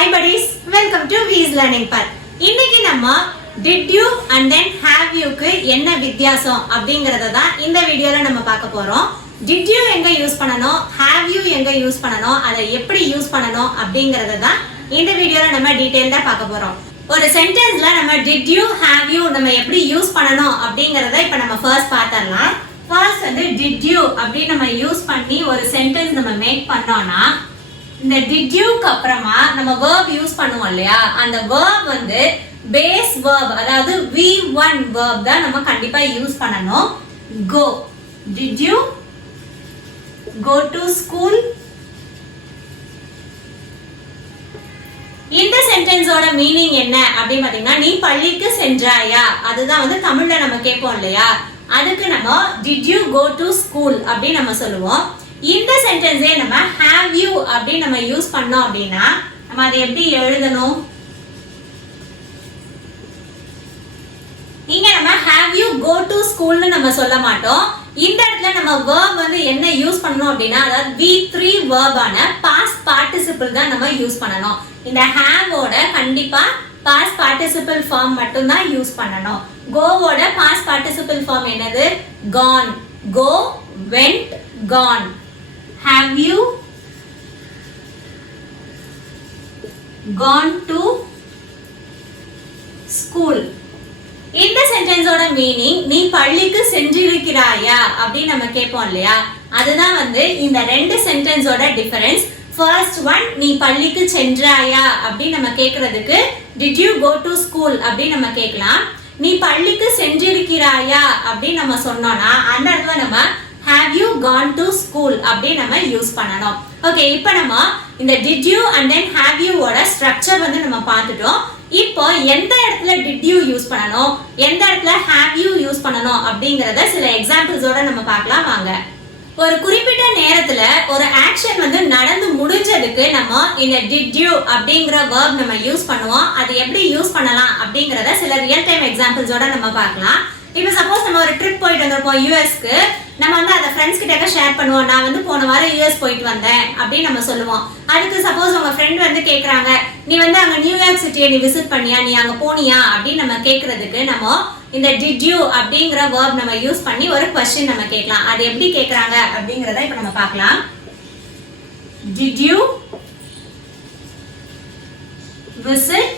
Hi buddies, welcome to Vees Learning Path. இன்னைக்கு நம்ம did you and then have you க்கு என்ன வித்தியாசம் அப்படிங்கறத தான் இந்த வீடியோல நம்ம பார்க்க போறோம். Did you எங்க யூஸ் பண்ணனும், have you எங்க யூஸ் பண்ணனும், அதை எப்படி யூஸ் பண்ணனும் அப்படிங்கறத தான் இந்த வீடியோல நம்ம டீடைலா பார்க்க போறோம். ஒரு சென்டென்ஸ்ல நம்ம did you, have you நம்ம எப்படி யூஸ் பண்ணனும் அப்படிங்கறத இப்ப நம்ம ஃபர்ஸ்ட் பார்த்தறலாம். ஃபர்ஸ்ட் வந்து did you அப்படி நம்ம யூஸ் பண்ணி ஒரு சென்டென்ஸ் நம்ம மேக் பண்ணோம்னா இந்த did you க்கு அப்புறமா நம்ம verb யூஸ் பண்ணுவோம் இல்லையா, அந்த verb வந்து base verb அதாவது V1 verb தான் நம்ம கண்டிப்பா யூஸ் பண்ணனும். go. Did you go to school? இந்த சென்டென்ஸோட மீனிங் என்ன அப்படி பாத்தீங்கன்னா, நீ பள்ளிக்கு சென்றாயா, அதுதான் வந்து தமிழ்ல நம்ம கேட்போம் இல்லையா, அதுக்கு நம்ம did you go to school அப்படி நம்ம சொல்லுவோம். இந்த சென்டென்ஸே நம்ம have you அப்படி நம்ம யூஸ் பண்ணோம் அப்படின்னா நம்ம அதை எப்படி எழுதணும், இங்க நம்ம have you go to school னு நம்ம சொல்ல மாட்டோம். இந்த இடத்துல நம்ம verb வந்து என்ன யூஸ் பண்ணனும் அப்படின்னா, அதாவது V3 verb ஆன past participle தான் நம்ம யூஸ் பண்ணனும். இந்த have ஓட கண்டிப்பா past participle form மட்டும் தான் யூஸ் பண்ணனும். go ஓட past participle form என்னது, gone. go, went, gone. Have you gone to school? இந்த சென்டென்ஸோட மீனிங் நீ பள்ளிக்கு சென்றிருக்கிறாயா அப்படி நம்ம கேட்போம் இல்லையா, அதுதான் வந்து இந்த ரெண்டு சென்டென்ஸோட டிஃபரன்ஸ். ஃபர்ஸ்ட் ஒன் நீ பள்ளிக்கு சென்றாயா அப்படி நம்ம கேக்குறதுக்கு did you go to school அப்படி நம்ம கேட்கலாம். நீ பள்ளிக்கு சென்றிருக்கிறாயா அப்படி நம்ம சொன்னோம்னா அந்த இடத்துல நம்ம have you gone to school அப்படி நம்ம யூஸ் பண்ணனும். ஓகே, இப்போ நம்ம இந்த did you and then have you ஓட ஸ்ட்ரக்சர் வந்து நம்ம பார்த்துட்டோம். இப்போ எந்த இடத்துல did you யூஸ் பண்ணனும், எந்த இடத்துல have you யூஸ் பண்ணனும் அப்படிங்கறத சில எக்ஸாம்பிள்ஸோட நம்ம பார்க்கலாம் வாங்க. ஒரு குறிப்பிட்ட நேரத்துல ஒரு ஆக்ஷன் வந்து நடந்து முடிஞ்சதுக்கு நம்ம இந்த did you அப்படிங்கற verb நம்ம யூஸ் பண்ணுவோம். அது எப்படி யூஸ் பண்ணலாம் அப்படிங்கறத சில ரியல் டைம் எக்ஸாம்பிள்ஸோட நம்ம பார்க்கலாம். இப்போ சப்போஸ் நம்ம ஒரு ட்ரிப் போயிட்டு வந்திருப்போம் யூஎஸ்க்கு, நம்ம வந்து அதை ஃப்ரெண்ட்ஸ் கிட்ட ஷேர் பண்ணுவோம், நான் வந்து போன வாரம் யூஎஸ் போயிட்டு வந்தேன் அப்படின்னு நம்ம சொல்லுவோம். அதுக்கு சப்போஸ் உங்க ஃப்ரெண்ட் வந்து கேக்குறாங்க, நீ வந்து அங்க நியூயார்க் சிட்டியை நீ விசிட் பண்ணியா, நீ அங்க போனியா அப்படின்னு நம்ம கேக்குறதுக்கு நம்ம இந்த did you அப்படிங்கிற verb நம்ம யூஸ் பண்ணி ஒரு क्वेश्चन நம்ம கேட்கலாம். அது எப்படி கேக்குறாங்க அப்படிங்கறத இப்போ நம்ம பார்க்கலாம். Did you visit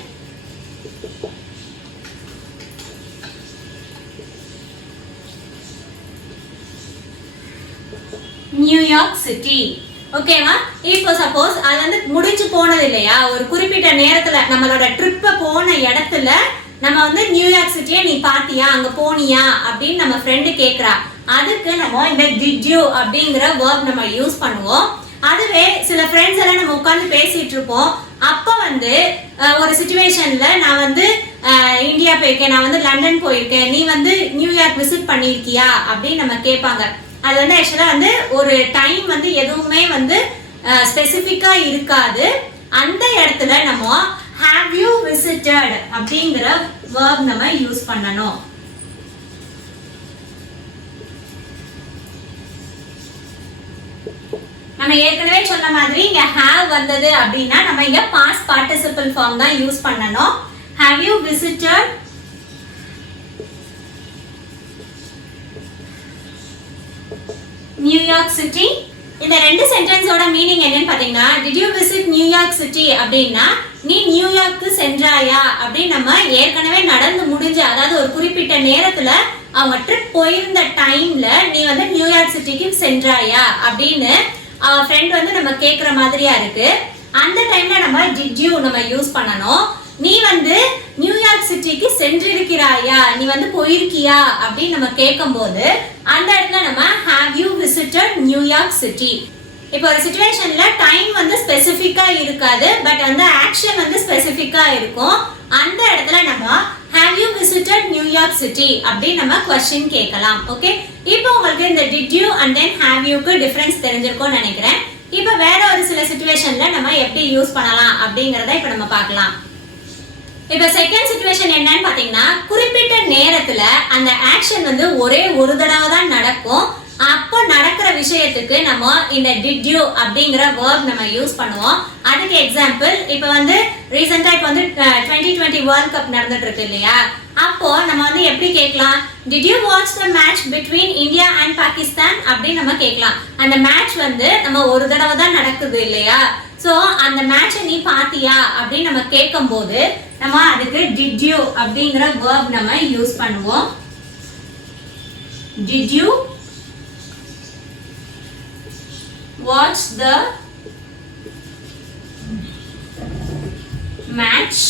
New York city? ஓகேவா? இப்போ சப்போஸ் அது வந்து முடிஞ்சு போனது இல்லையா, ஒரு குறிப்பிட்ட நேரத்துல நம்மளோட ட்ரிப் போன இடத்துல நம்ம வந்து நியூயார்க் சிட்டியை நீ பாத்தியா, அங்க போனியா அப்படின்னு நம்ம ஃப்ரெண்ட் கேக்குறா, அதுக்கு நம்ம இந்த did you அப்படிங்கிற verb நம்ம யூஸ் பண்ணுவோம். அதுவே சில ஃப்ரெண்ட்ஸ் எல்லாம் நம்ம உட்கார்ந்து பேசிட்டு இருப்போம், அப்ப வந்து ஒரு சிச்சுவேஷன்ல நான் வந்து இந்தியா போயிருக்கேன், நான் வந்து லண்டன் போயிருக்கேன், நீ வந்து நியூயார்க் விசிட் பண்ணிருக்கியா அப்படின்னு நம்ம கேட்பாங்க. அது வந்து ஆக்சுவலா வந்து ஒரு டைம் வந்து எதுவுமே வந்து ஸ்பெசிஃபிக்கா இருக்காது. அந்த இடத்துல நம்ம have you visited அப்படிங்கிற verb நம்ம யூஸ் பண்ணனும். நம்ம ஏற்கனவே சொன்ன மாதிரி இங்க have வந்தது அப்படின்னா நம்ம இங்க past participle form தான் யூஸ் பண்ணனும். have you visited New York city? இந்த ரெண்டு சென்டென்ஸோட மீனிங் என்னன்னு பாத்தீங்கன்னா, did you visit New York city அப்படின்னா நீ நியூயார்க்கு சென்றாயா அப்படி நம்ம ஏற்கனவே நடந்து முடிஞ்ச, அதாவது ஒரு குறிப்பிட்ட நேரத்துல அவங்க ட்ரிப் போயிருந்த டைம்ல நீ வந்து நியூயார்க் சிட்டிக்கு சென்றாயா அப்படின்னு அவ ஃப்ரெண்ட் வந்து நம்ம கேக்குற மாதிரியா இருக்கு. அந்த டைம்ல நம்ம did you நம்ம யூஸ் பண்ணனும். நீ வந்து நியூயார்க் சிட்டிக்கு சென்றிருக்கிறாயா, நீ வந்து போயிருக்கியா அப்படின்னு நம்ம கேட்கும்போது அந்த இடத்துல நம்ம have you visited New York city. இப்போ ஒரு சிச்சுவேஷன்ல டைம் வந்து ஸ்பெசிஃபிக்கா இருக்காது, பட் அந்த ஆக்ஷன் வந்து ஸ்பெசிஃபிக்கா இருக்கும். அந்த இடத்துல நம்ம have you visited New York city அப்படி நம்ம क्वेश्चन கேட்கலாம். ஓகே, இப்போ உங்களுக்கு இந்த did you and then have you க்கு டிஃபரன்ஸ் தெரிஞ்சிருக்கும்னு நினைக்கிறேன். இப்போ வேற ஒரு சில சிச்சுவேஷன்ல நம்ம எப்படி யூஸ் பண்ணலாம் அப்படிங்கறத இப்போ நம்ம பார்க்கலாம். இப்போ செகண்ட் சிச்சுவேஷன் என்னன்னு பாத்தீங்கன்னா, குறிப்பிட்ட நேரத்துல அந்த ஆக்ஷன் வந்து ஒரே ஒரு தடவை தான் நடக்கும். அப்போ நடக்கிற விஷயத்துக்கு நம்ம இந்த did you அப்படிங்கிற verb நம்ம யூஸ் பண்ணுவோம். அதுக்கு எக்ஸாம்பிள் இப்போ வந்து ரீசெண்டா இப்போ வந்து 2020 வேர்ல்ட் கப் நடந்துட்டு இருக்கு இல்லையா, அப்போ நம்ம வந்து எப்படி கேட்கலாம், did you watch the match between India and Pakistan அப்படி நம்ம கேட்கலாம். அந்த மேட்ச் வந்து நம்ம ஒரு தடவை தான் நடக்குது இல்லையா, சோ அந்த மேட்சை நீ பாத்தியா அப்படின்னு நம்ம கேட்கும்போது நம்ம அதுக்கு did you அப்படிங்கிற verb நம்ம யூஸ் பண்ணுவோம். Did you watch the match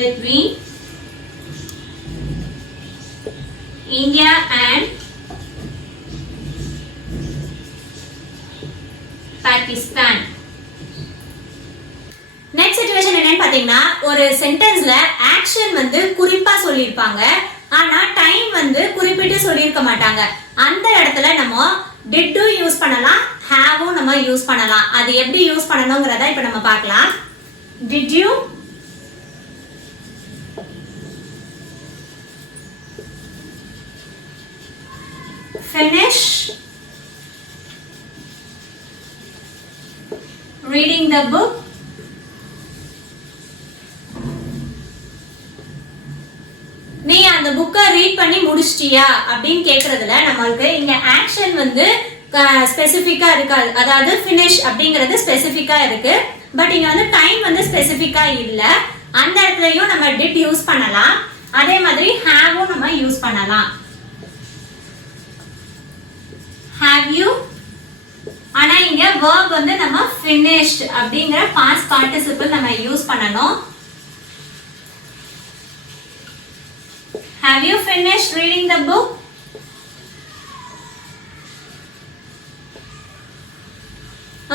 between India and Pakistan? Next situation என்னன்னு பாத்தீங்கன்னா, ஒரு சென்டென்ஸ்ல ஆக்ஷன் வந்து குறிப்பா சொல்லியிருப்பாங்க, ஆனா டைம் வந்து குறிப்பிட்டு சொல்லியிருக்க மாட்டாங்க. அந்த இடத்துல நம்ம did do யூஸ் பண்ணலாம், haveவும் நம்ம யூஸ் பண்ணலாம். அது எப்படி யூஸ் பண்ணணும்ங்கறத இப்ப நம்ம பார்க்கலாம். Did you finish reading the book? நீ அந்த புக்கை ரீட் பண்ணி முடிச்சிட்டியா அப்படின்னு கேக்குறதுல நம்மளுக்கு இங்க ஆக்ஷன் வந்து ஸ்பெசிஃபிக்கா இருக்காது, அதாவது finish அப்படிங்கிறது ஸ்பெசிஃபிக்கா இருக்கு, பட் இங்க வந்து டைம் வந்து ஸ்பெசிஃபிக்கா இல்ல. அந்த இடத்துலயும் நம்ம did யூஸ் பண்ணலாம், அதே மாதிரி haveவும் நம்ம யூஸ் பண்ணலாம். have you, ஆனா இங்க verb வந்து நம்ம finished அப்படிங்கிற past participle நம்ம யூஸ் பண்ணணும். Have you finished reading the book?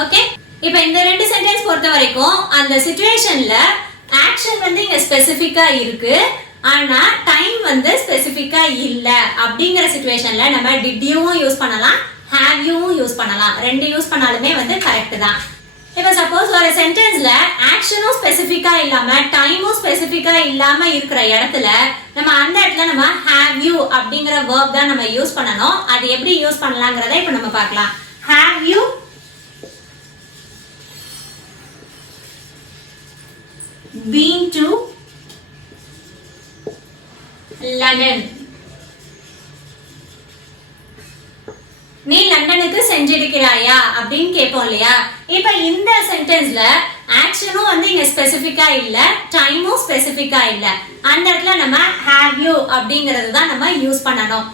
Okay, இப்போ இந்த ரெண்டு சென்டென்ஸ் பொறுத்த வரைக்கும் அந்த சிச்சுவேஷன்ல ஆக்ஷன் வந்து இங்க ஸ்பெசிஃபிக்கா இருக்கு, ஆனா டைம் வந்து ஸ்பெசிஃபிக்கா இல்ல. அப்படிங்கிற சிச்சுவேஷன்ல நம்ம did youவும் யூஸ் பண்ணலாம், have youவும் யூஸ் பண்ணலாம். ரெண்டு யூஸ் பண்ணாலுமே வந்து கரெக்ட் தான். இப்போ சப்போஸ் ஒரு சென்டென்ஸ்ல ஆக்ஷனும் ஸ்பெசிஃபிக்கா இல்லாம டைமும் ஸ்பெசிஃபிக்கா இல்லாம இருக்கிற இடத்துல நம்ம அந்த இடத்துல நம்ம have you அப்படிங்கிற verb தான் நம்ம யூஸ் பண்ணணும். அது எப்படி யூஸ் பண்ணலாம்ங்கறத இப்போ நம்ம பார்க்கலாம். have you been to London? நீ லண்டனுக்கு சென்றிருக்கிறாயா அப்படின்னு கேட்போம் இல்லையா. இப்ப இந்த சென்டென்ஸ்ல ஆக்ஷனும் வந்து இங்க ஸ்பெசிஃபிக்கா இல்ல, டைமும் ஸ்பெசிஃபிக்கா இல்ல. அந்த இடத்துல நம்ம have you அப்படிங்கறது தான் நம்ம யூஸ் பண்ணணும்.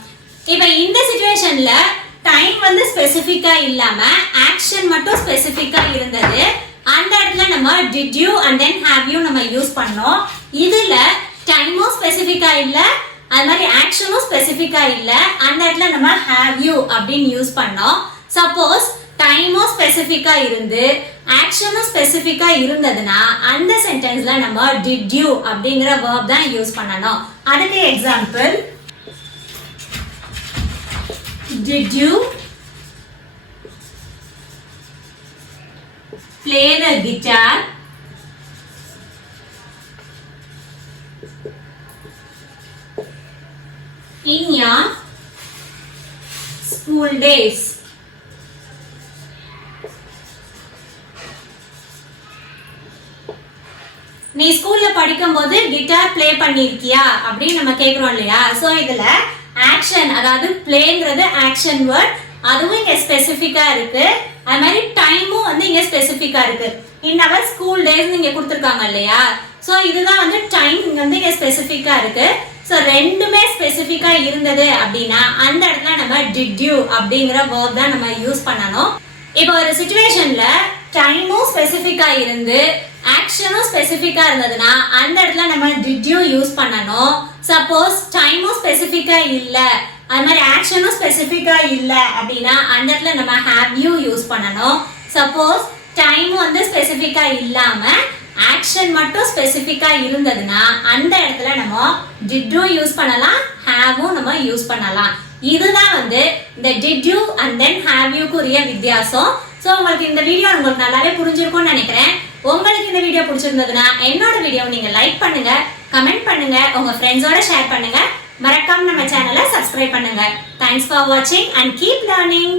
இப்ப இந்த சிச்சுவேஷன்ல டைம் வந்து ஸ்பெசிஃபிக்கா இல்லாம ஆக்ஷன் மட்டும் ஸ்பெசிஃபிக்கா இருந்தது. அந்த இடத்துல நம்ம did you and then have you நம்ம யூஸ் பண்ணோம். இதுல டைமும் ஸ்பெசிஃபிக்கா இல்ல, அது மாதிரி ஆக்ஷனும் ஸ்பெசிஃபிக்கா இல்ல. அந்த இடத்துல நம்ம have you அப்படின்னு யூஸ் பண்ணோம். சப்போஸ் டைமும் ஸ்பெசிஃபிக்கா இருந்து ஆக்ஷனும் ஸ்பெசிஃபிக்கா இருந்ததுன்னா அந்த சென்டென்ஸ்ல நம்ம did you அப்படிங்கிற verb தான் யூஸ் பண்ணணும். அதுக்கு example, did you play the guitar in your school days? நீ ஸ்கூல்ல படிக்கும்போது கிட்டார் ப்ளே பண்ணிருக்கியா அப்படின்னு நம்ம கேக்குறோம் இல்லையா. சோ இதுல ஆக்ஷன், அதாவது ப்ளேங்கிறது ஆக்ஷன் வேர்ட், அதுவும் இங்க ஸ்பெசிஃபிக்கா இருக்கு. அது மாதிரி டைமும் வந்து இங்க ஸ்பெசிஃபிக்கா இருக்கு. இன் அவர் ஸ்கூல் டேஸ் இங்க கொடுத்துருக்காங்க இல்லையா. சோ இதுதான் வந்து டைம் வந்து இங்க ஸ்பெசிஃபிக்கா இருக்கு. சோ ரெண்டுமே ஸ்பெசிஃபிக்கா இருந்தது அப்படின்னா அந்த இடத்துல நம்ம did you அப்படிங்கிற verb தான் நம்ம யூஸ் பண்ணணும். இப்போ ஒரு சிச்சுவேஷன்ல டைமும் ஸ்பெசிஃபிக்கா இருந்து ஆக்ஷனும் ஸ்பெசிஃபிக்கா இருந்ததுன்னா அந்த இடத்துல நம்ம did you யூஸ் பண்ணணும். சப்போஸ் டைமும் ஸ்பெசிஃபிக்கா இல்ல, அது மாதிரி ஆக்ஷனும் ஸ்பெசிஃபிக்கா இல்ல அப்படின்னா அந்த இடத்துல நம்ம have you யூஸ் பண்ணணும். சப்போஸ் டைமும் வந்து ஸ்பெசிஃபிக்கா இல்லாம ஆக்ஷன் மட்டும் ஸ்பெசிஃபிக்கா இருந்ததுன்னா அந்த இடத்துல நம்ம did you யூஸ் பண்ணலாம், haveவும் நம்ம யூஸ் பண்ணலாம். இதுதான் வந்து இந்த did you and then have you குரிய வித்தியாசம். சோ உங்களுக்கு இந்த வீடியோ உங்களுக்கு நல்லாவே புரிஞ்சிருக்கும்னு நினைக்கிறேன். உங்களுக்கு இந்த வீடியோ பிடிச்சிருந்ததுன்னா என்னோட வீடியோவை நீங்க லைக் பண்ணுங்க, கமெண்ட் பண்ணுங்க, உங்க ஃப்ரெண்ட்ஸோட ஷேர் பண்ணுங்க. மறக்காம நம்ம சேனலை சப்ஸ்கிரைப் பண்ணுங்க. தேங்க்ஸ் ஃபார் வாட்சிங் அண்ட் கீப் லேர்னிங்.